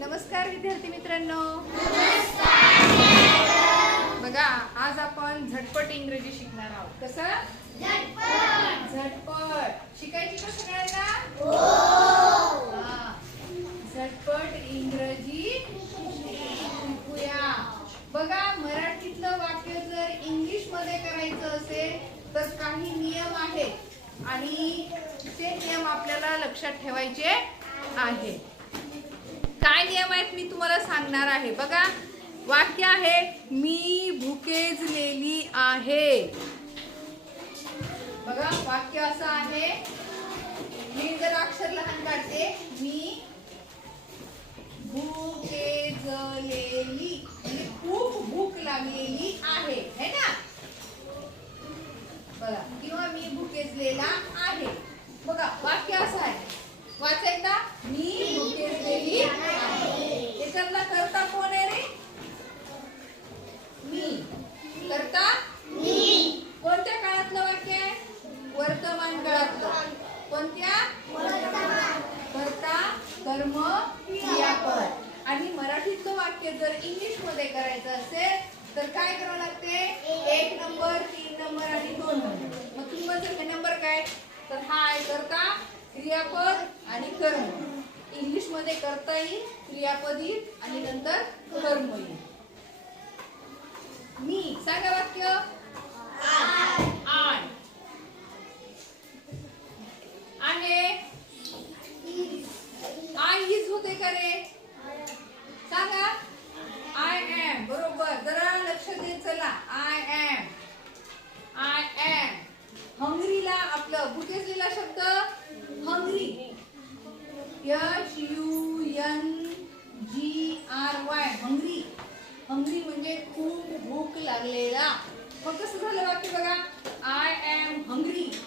नमस्कार विद्यार्थी मित्रांनो. बघा आज आपण झटपट इंग्रजी शिकणार आहोत. कसं? झटपट. शिकायची का सगळ्यांना? झटपट इंग्रजी शिकूया. बघा मराठीतलं वाक्य जर इंग्लिशमध्ये करायचं असेल तर काही नियम आहेत. आणि ते नियम आपल्याला लक्षात ठेवायचे आहेत. मी तुम्हाला सांगणार आहे. बघा वाक्य आहे मी भुकेजलेली आहे. बघा वाक्य असं आहे मी जर अक्षर लहान काढते मी भुकेजलेली म्हणजे खूप भूक लागलेली आहे. है ना? बघा किंवा मी भुकेजलेला आहे. बघा वाक्य असं आहे. वाचायला मी भुकेजलेली आहे याच्यातला करता कोण आहे रे मी. करता कोणत्या काळातलं वाक्य आहे? वर्तमान काळातलं. कोणत्या? करता कर्म क्रियापद. आणि मराठीतलं वाक्य जर इंग्लिशमध्ये करायचं असेल तर काय करावं लागते? एक नंबर. तीन नंबर आणि दोन नंबर. मग तुमचं नंबर काय? तर हा आहे करता क्रियापद आणि कर्म. इंग्लिशमध्ये करता येईल क्रियापद येईल आणि नंतर कर्म येईल. मी सांगा वाक्य. आय. आहे आय इज होते का रे? सांगा. I am. बरोबर. जरा लक्ष दे चला. I am. I am. हंगरीला आपलं भुकेसलेला शब्द लागलेला. फक्त झालं वाक्य बघा. I am hungry